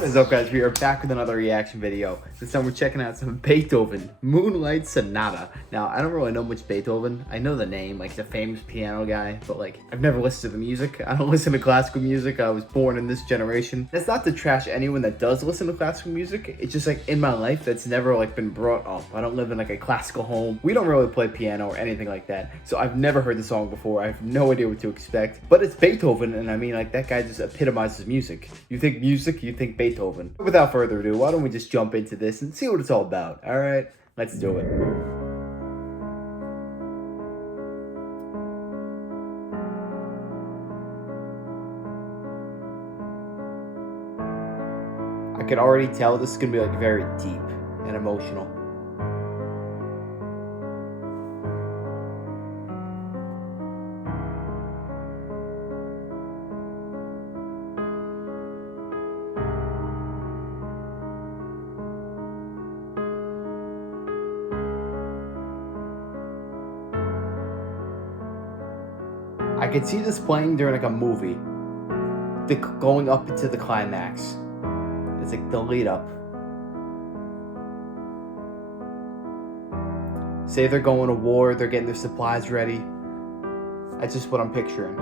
What is up, guys? We are back with another reaction video. This time we're checking out some Beethoven, Moonlight Sonata. Now, I don't really know much Beethoven. I know the name, like he's a famous piano guy, but like I've never listened to the music. I don't listen to classical music. I was born in this generation. That's not to trash anyone that does listen to classical music. It's just like in my life that's never like been brought up. I don't live in like a classical home. We don't really play piano or anything like that. So I've never heard the song before. I have no idea what to expect. But it's Beethoven, and I mean, like, that guy just epitomizes music. You think music, you think Beethoven. Without further ado, why don't we just jump into this and see what it's all about? All right, let's do it. I can already tell this is gonna be like very deep and emotional. I could see this playing during like a movie, going up into the climax. It's like the lead up. Say they're going to war, they're getting their supplies ready. That's just what I'm picturing.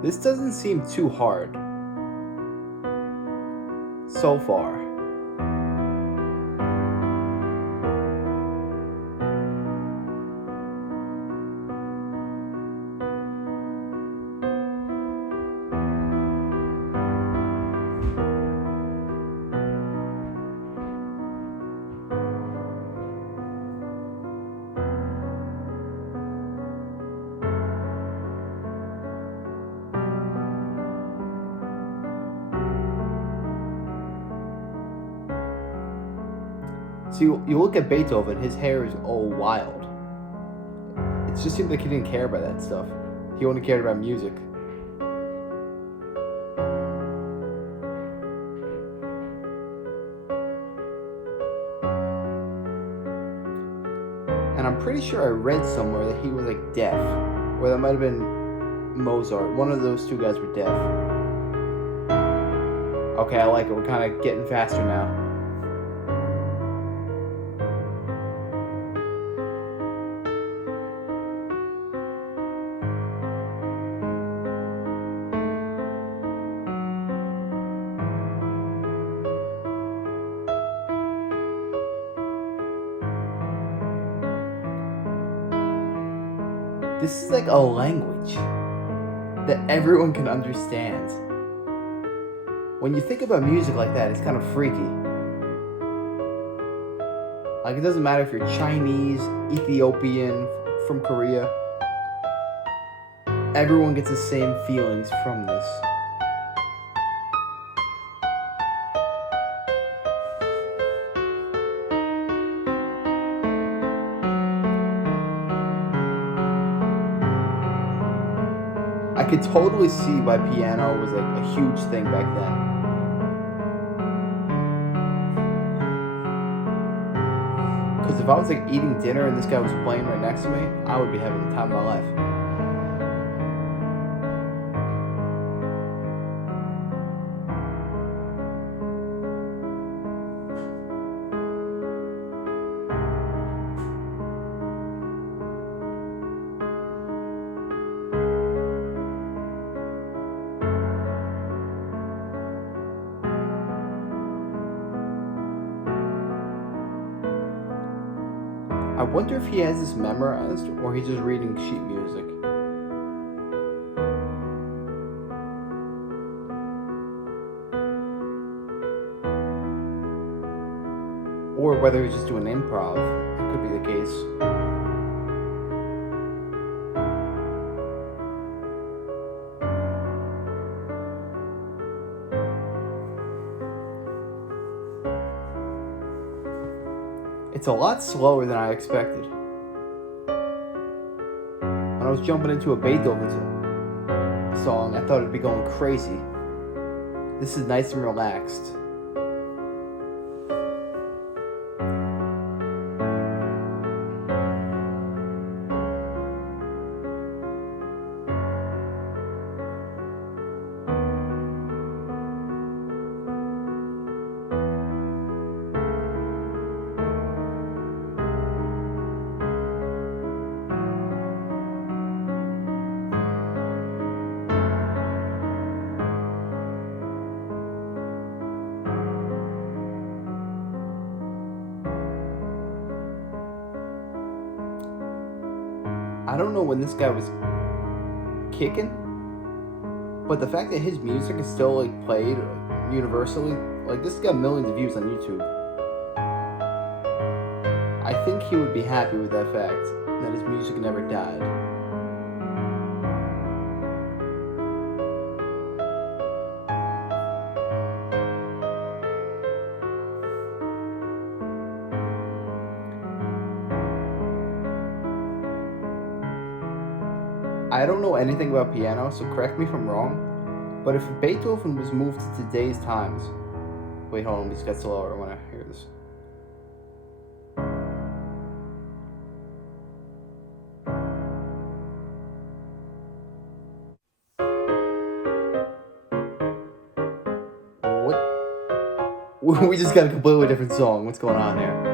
This doesn't seem too hard so far. So you look at Beethoven, his hair is all wild. It just seemed like he didn't care about that stuff. He only cared about music. And I'm pretty sure I read somewhere that he was like deaf. Or that might have been Mozart. One of those two guys were deaf. Okay, I like it. We're kind of getting faster now. This is like a language that everyone can understand. When you think about music like that, it's kind of freaky. Like, it doesn't matter if you're Chinese, Ethiopian, from Korea. Everyone gets the same feelings from this. I could totally see why piano was like a huge thing back then. Because if I was like eating dinner and this guy was playing right next to me, I would be having the time of my life. I wonder if he has this memorized or he's just reading sheet music. Or whether he's just doing improv. It could be the case. It's a lot slower than I expected. I I was jumping into a Beethoven song, I thought it'd be going crazy. This is nice and relaxed. I don't know when this guy was kicking, but the fact that his music is still like played universally, like this got millions of views on YouTube. I think he would be happy with that fact, that his music never died. I don't know anything about piano, so correct me if I'm wrong, but if Beethoven was moved to today's times... Wait, hold on, we just got slower. I want to hear this. What? We just got a completely different song. What's going on here?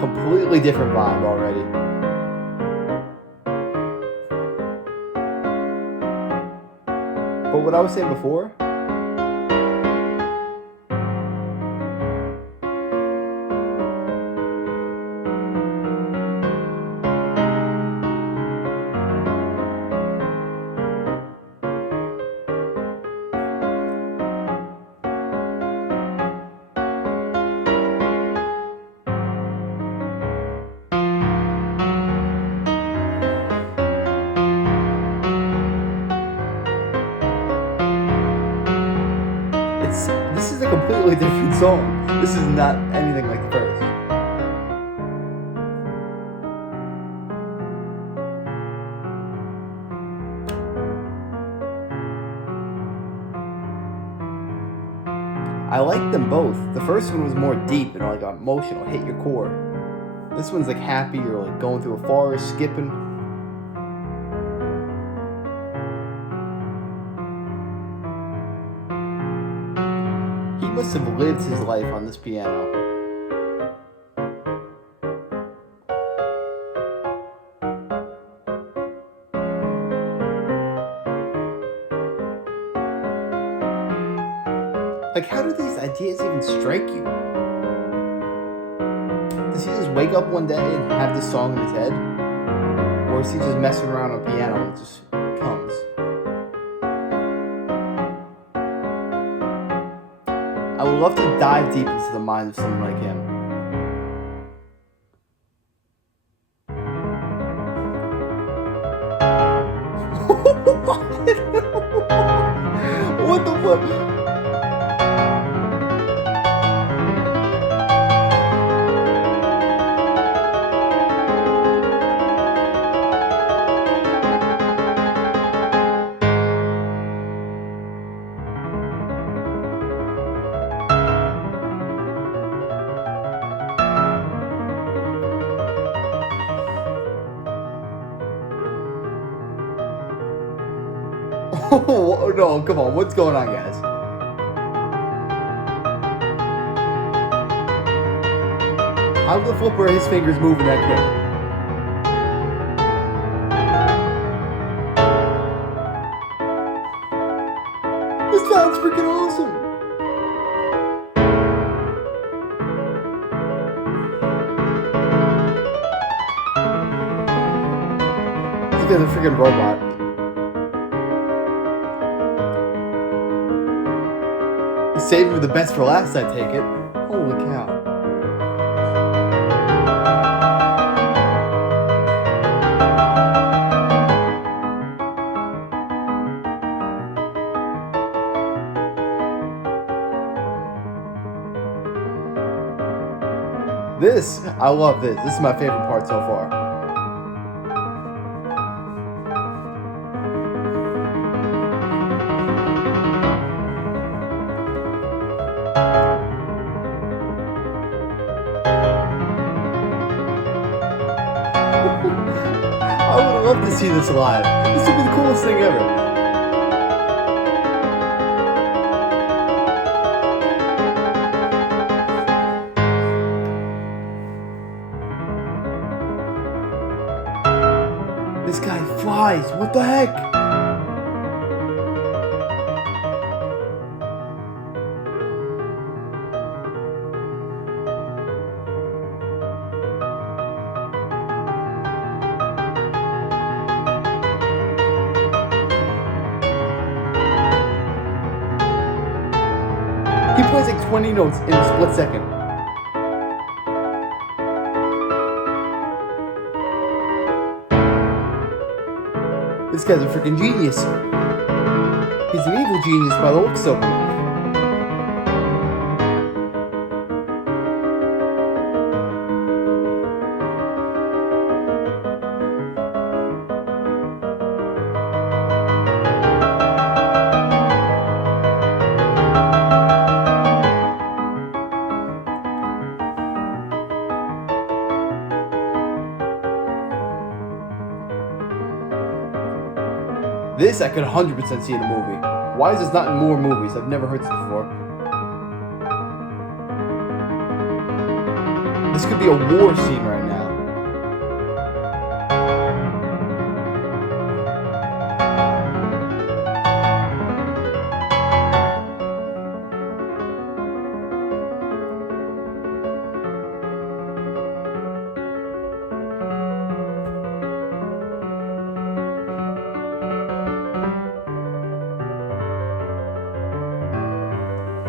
Completely different vibe already. But what I was saying before, this is a completely different song. This is not anything like the first. I like them both. The first one was more deep and like emotional, hit your core. This one's like happy, you're like going through a forest, skipping. He must have lived his life on this piano. Like, how do these ideas even strike you? Does he just wake up one day and have this song in his head? Or is he just messing around on a piano and it just comes? I would love to dive deep into the mind of someone like him. What the fuck? Oh, no, come on, what's going on, guys? How the flip are his fingers moving that quick? This sounds freaking awesome! This guy's a freaking robot. Saving the best for last, I take it. Holy cow. I love this. This is my favorite part so far. I would love to see this live. This would be the coolest thing ever. This guy flies. What the heck? He plays like 20 notes in a split second. This guy's a freaking genius. He's an evil genius by the looks of him. This I could 100% see in a movie. Why is this not in more movies? I've never heard this before. This could be a war scene right now.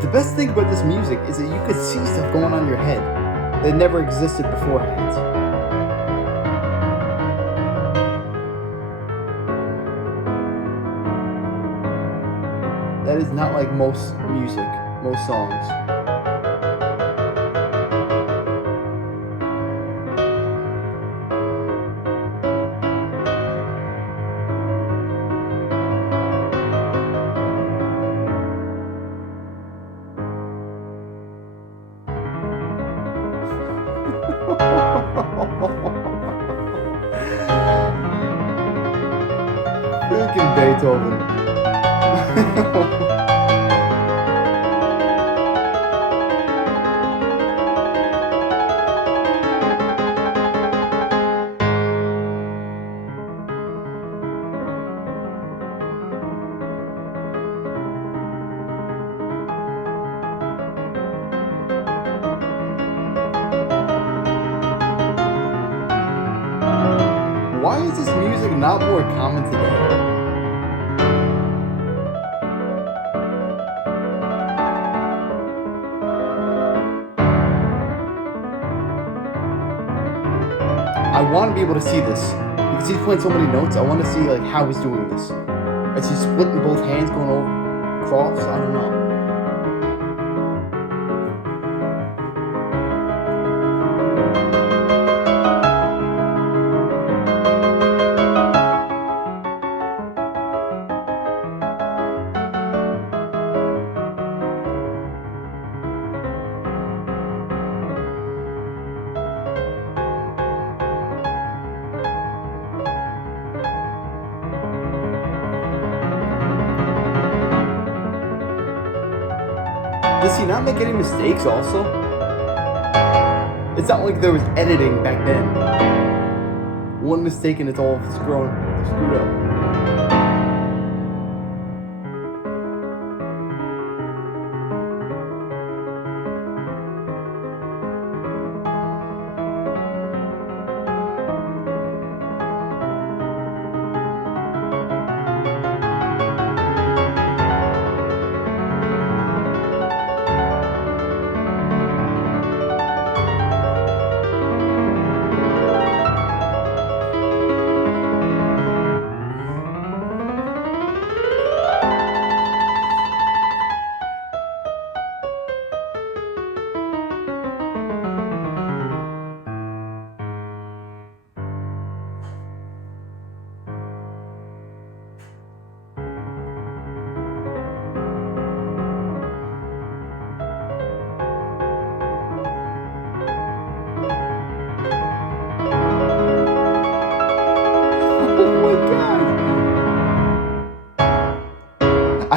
The best thing about this music is that you could see stuff going on in your head that never existed beforehand. That is not like most music, most songs. Freaking Beethoven. Why is this music not more common today? I want to be able to see this because he's playing so many notes. I want to see like how he's doing this. Is he splitting both hands going over across? I don't know. Does he not make any mistakes also? It's not like there was editing back then. One mistake and it's all screwed up.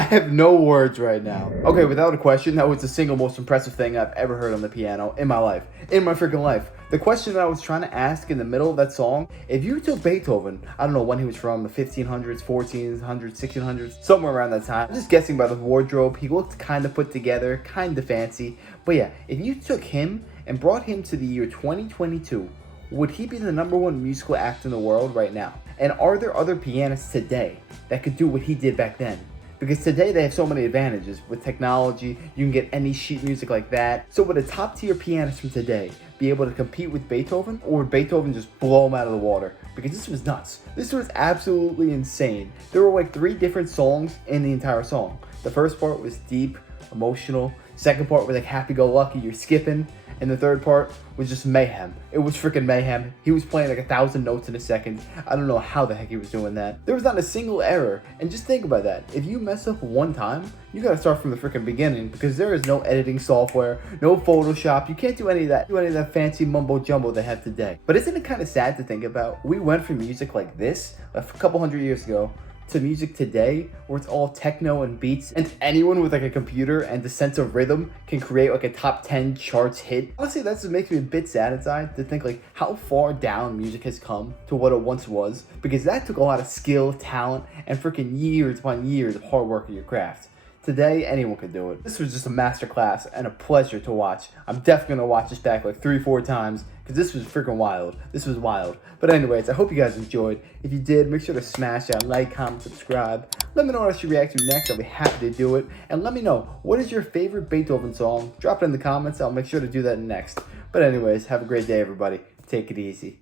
have no words right now. Okay, without a question, that was the single most impressive thing I've ever heard on the piano in my life. In my freaking life. The question that I was trying to ask in the middle of that song, if you took Beethoven, I don't know when he was from, the 1500s, 1400s, 1600s, somewhere around that time. I'm just guessing by the wardrobe. He looked kind of put together, kind of fancy. But yeah, if you took him and brought him to the year 2022, would he be the #1 musical act in the world right now? And are there other pianists today that could do what he did back then? Because today they have so many advantages. With technology, you can get any sheet music like that. So would a top tier pianist from today be able to compete with Beethoven? Or would Beethoven just blow him out of the water? Because this was nuts. This was absolutely insane. There were like 3 different songs in the entire song. The first part was deep, emotional. Second part was like happy-go-lucky, you're skipping. And the third part was just mayhem. It was freaking mayhem. He was playing like 1,000 notes in a second. I don't know how the heck he was doing that. There was not a single error. And just think about that. If you mess up one time, you gotta start from the freaking beginning, because there is no editing software, no Photoshop. You can't do any of that fancy mumbo jumbo they have today. But isn't it kind of sad to think about? We went from music like this a couple hundred years ago to music today where it's all techno and beats, and anyone with like a computer and the sense of rhythm can create like a top 10 charts hit. Honestly, that's what makes me a bit sad inside, to think like how far down music has come to what it once was, because that took a lot of skill, talent, and freaking years upon years of hard work of your craft. Today, anyone could do it. This was just a masterclass and a pleasure to watch. I'm definitely gonna watch this back like 3-4 times, because this was freaking wild. This was wild. But anyways, I hope you guys enjoyed. If you did, make sure to smash that like, comment, subscribe. Let me know what I should react to next. I'll be happy to do it. And let me know, what is your favorite Beethoven song? Drop it in the comments. I'll make sure to do that next. But anyways, have a great day, everybody. Take it easy.